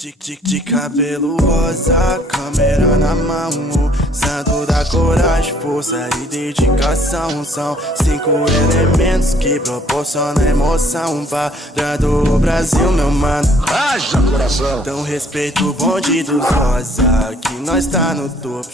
De cabelo rosa, câmera na mão, santo da coragem, força e dedicação. São 5 elementos que proporcionam emoção parando o Brasil, meu mano. Haja coração! Então respeita o bonde dos rosa, que nós tá no topo.